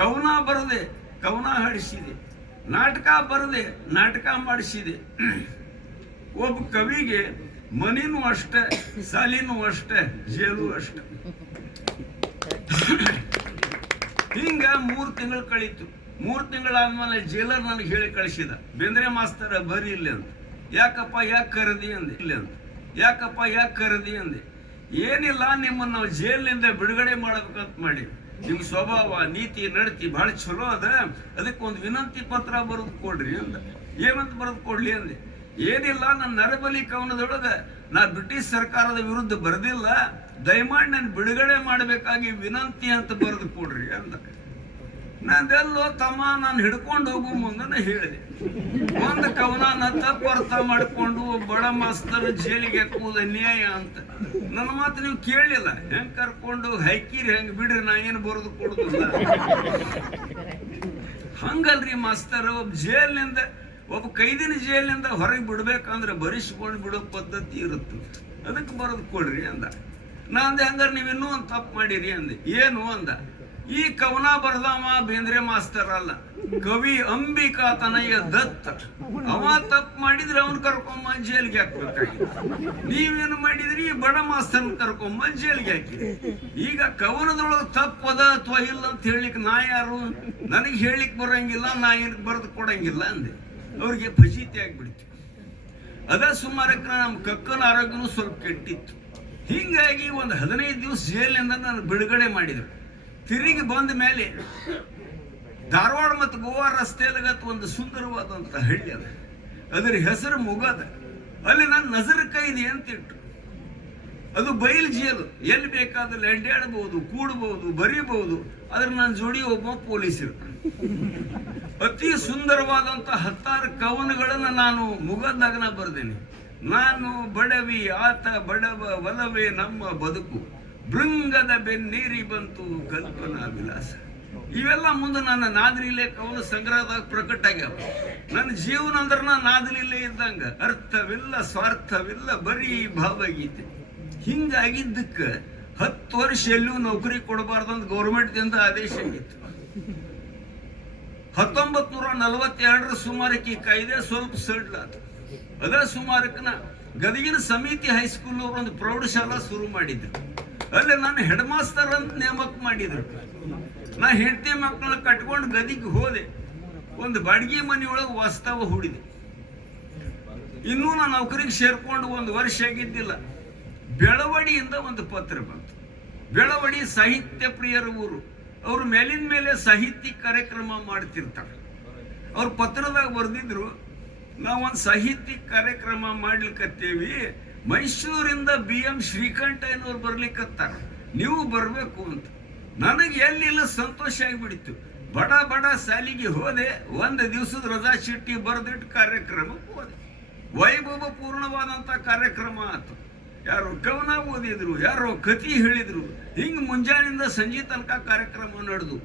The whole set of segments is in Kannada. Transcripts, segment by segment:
ಕವನ ಬರದೆ, ಕವನ ಹಾಡಿಸಿದೆ ನಾಟಕ ಬರದೆ, ನಾಟಕ ಮಾಡಿಸಿದೆ. ಒಬ್ಬ ಕವಿಗೆ ಮನಿನೂ ಅಷ್ಟೆ, ಸಾಲಿನೂ ಅಷ್ಟೇ, ಜೇಲು ಅಷ್ಟೆ. ಹಿಂಗ ಮೂರು ತಿಂಗಳು ಕಳೀತು. ಮೂರು ತಿಂಗಳಾದ್ಮೇಲೆ ಜೇಲರ್ ನನಗೆ ಹೇಳಿ ಕಳಿಸಿದ. ಬೇಂದ್ರೆ ಮಾಸ್ತರ, ಬರೀ ಇಲ್ಲ ಅಂತ. ಯಾಕಪ್ಪ, ಯಾಕೆ ಕರೆದಿ ಅಂದೆ. ಇಲ್ಲ ಅಂತ. ಯಾಕಪ್ಪ, ಯಾಕೆ ಕರೆದಿ ಅಂದೆ. ಏನಿಲ್ಲ, ನಿಮ್ಮನ್ನು ನಾವು ಜೇಲಿನಿಂದ ಬಿಡುಗಡೆ ಮಾಡ್ಬೇಕಂತ ಮಾಡಿ ನಿಮ್ ಸ್ವಭಾವ, ನೀತಿ, ನಡತಿ ಬಹಳ ಚಲೋ ಅದ. ಅದಕ್ಕೆ ಒಂದು ವಿನಂತಿ ಪತ್ರ ಬರೆದು ಕೊಡ್ರಿ ಅಂದ. ಏನಂತ ಬರೆದು ಕೊಡ್ಲಿ ಅಂದೆ. ಏನಿಲ್ಲ ನನ್ನ ನರಬಲಿ ಕವನದೊಳಗ ನಾ ಬ್ರಿಟಿಷ್ ಸರ್ಕಾರದ ವಿರುದ್ಧ ಬರೆದಿಲ್ಲ. ದಯಮಾಡಿ ನಾನು ಬಿಡುಗಡೆ ಮಾಡಬೇಕಾಗಿ ವಿನಂತಿ ಅಂತ ಬರೆದು ಕೊಡ್ರಿ ಅಂದ. ನಂದೆಲ್ಲೋ ತಮ್ಮ ನಾನು ಹಿಡ್ಕೊಂಡು ಹೋಗು ಮುಂದನ ಹೇಳಿದೆ. ಒಂದು ಕವನ ತಪ್ಪು ಅರ್ಥ ಮಾಡಿಕೊಂಡು ಬಡ ಮಾಸ್ತರ್ ಜೈಲಿಗೆ ಹಾಕುವುದು ಅನ್ಯಾಯ ಅಂತ. ನನ್ನ ಮಾತು ನೀವು ಕೇಳಲಿಲ್ಲ ಹೆಂಗ್ ಕರ್ಕೊಂಡು ಹೈಕೀರಿ ಹೆಂಗ್ ಬಿಡ್ರಿ, ನಾ ಏನು ಬರೆದು ಕೊಡುದಿಲ್ಲ. ಹಂಗಲ್ರಿ ಮಾಸ್ತರ್ ಒಬ್ಬ ಜೈಲಿನಿಂದ ಒಬ್ಬ ಕೈದಿನ ಜೈಲಿನಿಂದ ಹೊರಗೆ ಬಿಡ್ಬೇಕಂದ್ರೆ ಬರಿಸ್ಕೊಂಡು ಬಿಡೋ ಪದ್ಧತಿ ಇರುತ್ತೆ. ಅದಕ್ಕೆ ಬರೆದು ಕೊಡ್ರಿ ಅಂದ. ನಾ ಅಂದೆ, ಹಂಗಾರೆ ನೀವು ಇನ್ನೂ ಒಂದು ತಪ್ಪು ಮಾಡಿರಿ ಅಂದೆ. ಏನು ಅಂದ? ಈ ಕವನ ಬರ್ದವ ಬೇಂದ್ರೆ ಮಾಸ್ತರ್ ಅಲ್ಲ. ಕವಿ ಅಂಬಿಕಾ ತನಯ್ಯ ದತ್ತ. ಅವ ತಪ್ಪು ಮಾಡಿದ್ರೆ ಅವನ್ ಕರ್ಕೊಂಬ ಜೈಲ್ಗೆ ಹಾಕ್ಬೇಕಾಗಿತ್ತು. ನೀವೇನು ಮಾಡಿದ್ರಿ? ಬಡ ಮಾಸ್ತರ್ ಕರ್ಕೊಂಬ ಜೈಲ್ಗೆ ಹಾಕಿದ್ರಿ ಈಗ ಕವನದೊಳಗೆ ತಪ್ಪದ ಅಥವಾ ಇಲ್ಲ ಅಂತ ಹೇಳಲಿಕ್ಕೆ ನಾ ಯಾರು? ನನಗೆ ಹೇಳಿಕ್ ಬರಂಗಿಲ್ಲ, ನಾ ಏನಕ್ಕೆ ಬರೆದು ಕೊಡಂಗಿಲ್ಲ ಅಂದೆ. ಅವ್ರಿಗೆ ಫಜೀತಿ ಆಗ್ಬಿಡ್ತು. ಅದ ಸುಮಾರಕ್ಕೆ ನಮ್ಮ ಕಕ್ಕನ ಆರೋಗ್ಯನೂ ಸ್ವಲ್ಪ ಕೆಟ್ಟಿತ್ತು. ಹೀಗಾಗಿ ಒಂದು ಹದಿನೈದು ದಿವಸ ಜೈಲಿನಿಂದ ನಾನು ಬಿಡುಗಡೆ ಮಾಡಿದ್ರು ತಿರುಗಿ ಬಂದ ಮೇಲೆ ಧಾರವಾಡ ಮತ್ತು ಗೋವಾ ರಸ್ತೆಯಲ್ಲಿಗತ್ತು ಒಂದು ಸುಂದರವಾದಂಥ ಹಳ್ಳಿ ಅದ. ಅದರ ಹೆಸರು ಮುಗದ ಅಲ್ಲಿ ನನ್ನ ನಜರ್ ಕೈದಿ ಅಂತಿಟ್ಟು. ಅದು ಬಯಲು ಜೇಲು. ಎಲ್ಲಿ ಬೇಕಾದಲ್ಲಿ ಅಡ್ಡಾಡಬಹುದು ಕೂಡಬಹುದು ಬರೀಬಹುದು ಅದ್ರ ನನ್ನ ಜೋಡಿ ಒಬ್ಬ ಪೊಲೀಸ್ ಇರ್ತಾನೆ. ಅತಿ ಸುಂದರವಾದಂಥ ಹತ್ತಾರು ಕವನಗಳನ್ನು ನಾನು ಮುಗದಾಗ ನಾ ಬರ್ದೇನೆ. ನಾನು ಬಡವಿ, ಆತ, ಬಡವ ಒಲವೇ ನಮ್ಮ ಬದುಕು. ಭೃಂಗದ ಬೆನ್ನೀರಿ ಬಂತು ಕಲ್ಪನಾ ವಿಲಾಸ. ಇವೆಲ್ಲ ಮುಂದೆ ನನ್ನ ನಾದಲಿಲೆ ಕವನ ಸಂಗ್ರಹದಾಗ ಪ್ರಕಟ ಆಗ್ಯಾವ ನನ್ನ ಜೀವನ ಅಂದ್ರ ನಾ ನಾದಲಿಲೆ ಇದ್ದಂಗ. ಅರ್ಥವಿಲ್ಲ, ಸ್ವಾರ್ಥವಿಲ್ಲ, ಬರೀ ಭಾವಗೀತೆ. ಹಿಂಗಾಗಿದ್ದಕ್ಕೆ ಹತ್ತು ವರ್ಷ ಎಲ್ಲೂ ನೌಕರಿ ಕೊಡಬಾರ್ದಂತ ಗೌರ್ಮೆಂಟ್ದಿಂದ ಆದೇಶ ಆಗಿತ್ತು. ಹತ್ತೊಂಬತ್ ನೂರ ನಲವತ್ತೆರಡರ ಸುಮಾರಕ್ಕೆ ಈ ಕಾಯ್ದೆ ಸ್ವಲ್ಪ ಸಡ್ಲಾತು ಅದ ಸುಮಾರಕ್ಕನ ಗದಗಿನ ಸಮಿತಿ ಹೈಸ್ಕೂಲ್ ಅವರು ಒಂದು ಪ್ರೌಢಶಾಲಾ ಶುರು ಮಾಡಿದ್ರು. ಅಲ್ಲಿ ನಾನು ಹೆಡ್ ಮಾಸ್ತರ್ ಅಂತ ನೇಮಕ ಮಾಡಿದ್ರು. ನಾ ಹೆಂಡತಿ ಮಕ್ಕಳನ್ನ ಕಟ್ಕೊಂಡು ಗದಿಗೆ ಹೋದೆ. ಒಂದು ಬಾಡಿಗೆ ಮನೆಯೊಳಗೆ ವಾಸ್ತವ ಹೂಡಿದೆ. ಇನ್ನೂ ನಾನು ನೌಕರಿಗೆ ಸೇರ್ಕೊಂಡು ಒಂದು ವರ್ಷ ಆಗಿದ್ದಿಲ್ಲ. ಬೆಳವಡಿಯಿಂದ ಒಂದು ಪತ್ರ ಬಂತು. ಬೆಳವಡಿ ಸಾಹಿತ್ಯ ಪ್ರಿಯರ ಊರು. ಅವರು ಮೇಲಿನ ಮೇಲೆ ಸಾಹಿತ್ಯ ಕಾರ್ಯಕ್ರಮ ಮಾಡ್ತಿರ್ತಾರೆ. ಅವ್ರ ಪತ್ರದಾಗ ಬರೆದಿದ್ರು, ನಾವೊಂದು ಸಾಹಿತ್ಯ ಕಾರ್ಯಕ್ರಮ ಮಾಡ್ಲಿಕ್ಕತ್ತೇವಿ ಮೈಸೂರಿಂದ ಬಿ ಎಂ ಶ್ರೀಕಂಠಯ್ಯನವ್ರು ಬರ್ಲಿಕ್ಕತ್ತಾರ. ನೀವು ಬರಬೇಕು ಅಂತ. ನನಗೆ ಎಲ್ಲಿಲ್ಲ ಸಂತೋಷ ಆಗಿಬಿಡಿತು. ಬಡ ಬಡ ಸಾಲಿಗೆ ಹೋದೆ, ಒಂದು ದಿವಸದ ರಜಾ ಚೀಟಿ ಬರೆದಿಟ್ಟು ಕಾರ್ಯಕ್ರಮಕ್ಕೆ ಹೋದೆ. ವೈಭವ ಪೂರ್ಣವಾದಂಥ ಕಾರ್ಯಕ್ರಮ ಆಯ್ತು ಯಾರೋ ಕವನ ಓದಿದ್ರು, ಯಾರೋ ಕತಿ ಹೇಳಿದ್ರು, ಹಿಂಗೆ ಮುಂಜಾನಿಂದ ಸಂಜೆ ತನಕ ಕಾರ್ಯಕ್ರಮ ನಡೆದು.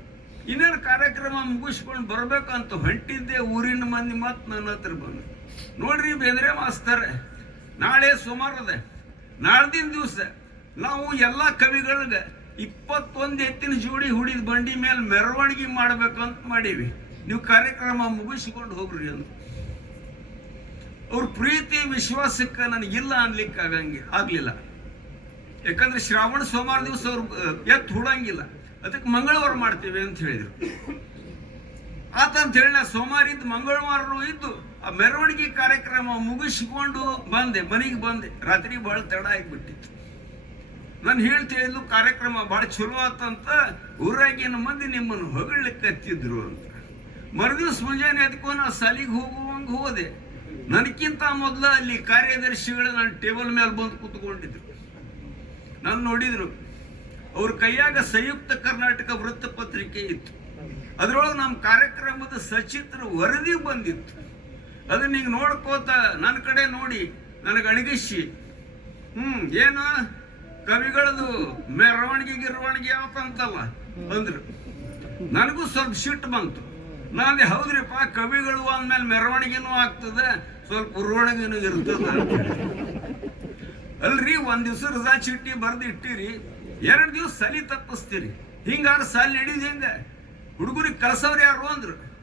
ಇನ್ನೇನು ಕಾರ್ಯಕ್ರಮ ಮುಗಿಸ್ಕೊಂಡು ಬರಬೇಕಂತ ಹೊಂಟಿದ್ದೆ ಊರಿನ ಮಂದಿ ಮತ್ತು ನನ್ನ ಹತ್ರ ಬಂದು. ನೋಡ್ರಿ ಬೇಂದ್ರೆ ಮಾಸ್ತರ್ ನಾಳೆ ಸೋಮವಾರ ಅದ. ನಾಳ್ದಿನ ದಿವಸ ನಾವು ಎಲ್ಲ ಕವಿಗಳಿಗೆ ಇಪ್ಪತ್ತೊಂದು ಎತ್ತಿನ ಜೋಡಿ ಹುಡಿದ ಬಂಡಿ ಮೇಲೆ ಮೆರವಣಿಗೆ ಅಂತ ಮಾಡೀವಿ. ನೀವು ಕಾರ್ಯಕ್ರಮ ಮುಗಿಸ್ಕೊಂಡು ಹೋಗ್ರಿ ಅಂತ ಅವ್ರ ಪ್ರೀತಿ, ವಿಶ್ವಾಸಕ್ಕೆ ನನಗಿಲ್ಲ ಅನ್ಲಿಕ್ಕೆ ಆಗಂಗೆ, ಆಗಲಿಲ್ಲ. ಯಾಕಂದ್ರೆ ಶ್ರಾವಣ ಸೋಮವಾರ ದಿವಸ ಅವ್ರು ಎತ್ತು ಹುಡಂಗಿಲ್ಲ. ಅದಕ್ಕೆ ಮಂಗಳವಾರ ಮಾಡ್ತೀವಿ ಅಂತ ಹೇಳಿದ್ರು. ಆತ ಅಂತ ಹೇಳಿ ನಾ ಸೋಮವಾರ ಇದ್ದು ಮಂಗಳವಾರನೂ ಇದ್ದು ಆ ಮೆರವಣಿಗೆ ಕಾರ್ಯಕ್ರಮ ಮುಗಿಸ್ಕೊಂಡು ಬಂದೆ, ಮನೆಗೆ ಬಂದೆ. ರಾತ್ರಿ ಬಹಳ ತಡ ಆಗಿಬಿಟ್ಟಿತ್ತು. ನಾನು ಹೇಳ್ತೇ ಕಾರ್ಯಕ್ರಮ ಬಹಳ ಚಲೋ ಆತಂತ ಊರಾಗಿನ ಮಂದಿ ನಿಮ್ಮನ್ನು ಹೊಗಳಲಿಕ್ಕೆ ಹತ್ತಿದ್ರು ಅಂತ. ಮರುದಿವ್ಸ ಮುಂಜಾನೆ ಅದಕ್ಕೂ ನಾ ಸಾಲಿಗೆ ಹೋಗುವಂಗೆ ಹೋದೆ. ನನಗಿಂತ ಮೊದಲು ಅಲ್ಲಿ ಕಾರ್ಯದರ್ಶಿಗಳು ನನ್ನ ಟೇಬಲ್ ಮೇಲೆ ಬಂದು ಕೂತ್ಕೊಂಡಿದ್ರು. ನಾನು ನೋಡಿದ್ರು, ಅವ್ರ ಕೈಯಾಗ ಸಂಯುಕ್ತ ಕರ್ನಾಟಕ ವೃತ್ತಪತ್ರಿಕೆ ಇತ್ತು. ಅದರೊಳಗೆ ನಮ್ಮ ಕಾರ್ಯಕ್ರಮದ ಸಚಿತ್ರ ವರದಿ ಬಂದಿತ್ತು. ಅದನ್ನ ಹಿಂಗೆ ನೋಡ್ಕೋತ ನನ್ನ ಕಡೆ ನೋಡಿ, ನನಗೆ ಅಣಗಿಸಿ. ಹ್ಮ್, ಏನು? ಕವಿಗಳದು ಮೆರವಣಿಗೆ ಗಿರವಣಿಗೆ ಅಂತಲ್ಲ ಅಂದ್ರು. ನನಗೂ ಸ್ವಲ್ಪ ಸಿಟ್ಟು ಬಂತು. ನಾನು ಹೌದ್ರಿಪ್ಪ, ಕವಿಗಳು ಅಂದ್ಮೇಲೆ ಮೆರವಣಿಗೆನೂ ಆಗ್ತದೆ, ಸ್ವಲ್ಪ ಉರ್ವಣಿಗೆನೂ ಇರ್ತದೆ ಅಲ್ರಿ, ಒಂದ್ ದಿವ್ಸ ರಜಾ ಚೀಟಿ ಬರ್ದು ಇಟ್ಟಿರಿ, ಎರಡು ದಿವ್ಸ ಸಲಿ ತಪ್ಪಿಸ್ತೀರಿ. ಹಿಂಗಾರ ಸಾಲಿ ಹಿಡಿದ ಹೆಂಗ? ಹುಡುಗರಿಗೆ ಕಳ್ಸೋರು ಯಾರು ಅಂದ್ರು.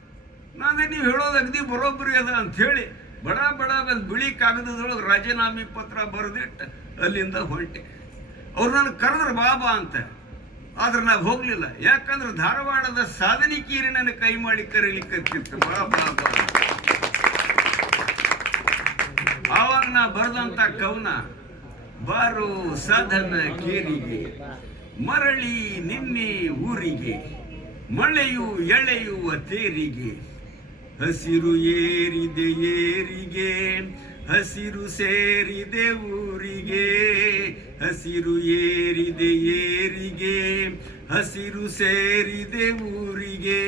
ನಾನೇ ನೀವು ಹೇಳೋದು ಅಗದಿ ಬರೋಬ್ಬರಿ ಅದ ಅಂತ ಹೇಳಿ ಬಡ ಬಡ ಒಂದು ಬಿಳಿ ಕಾಗದದೊಳಗೆ ರಾಜೀನಾಮೆ ಪತ್ರ ಬರೆದಿಟ್ಟು ಅಲ್ಲಿಂದ ಹೊಂಟೆ ಅವ್ರು ನನಗೆ ಕರೆದ್ರು, ಬಾಬಾ ಅಂತ. ಆದ್ರೆ ನಾವು ಹೋಗಲಿಲ್ಲ. ಯಾಕಂದ್ರೆ ಧಾರವಾಡದ ಸಾಧನಿಕೀರಿ ನನ್ನ ಕೈ ಮಾಡಿ ಕರೀಲಿಕ್ಕಿತ್ತು. ಬಾಬಾ ಆವಾಗ ನಾ ಬರೆದಂತ ಕವನ ಬಾರು ಸಾಧನ ಕೇರಿಗೆ, ಮರಳಿ ನಿನ್ನೆ ಊರಿಗೆ, ಮಳೆಯು ಎಳೆಯುವ ತೇರಿಗೆ ಹಸಿರು ಏರಿದೆ ಏರಿಗೆ ಹಸಿರು ಸೇರಿದೆ ಊರಿಗೆ ಹಸಿರು ಏರಿದೆ ಏರಿಗೆ ಹಸಿರು ಸೇರಿದೆ ಊರಿಗೆ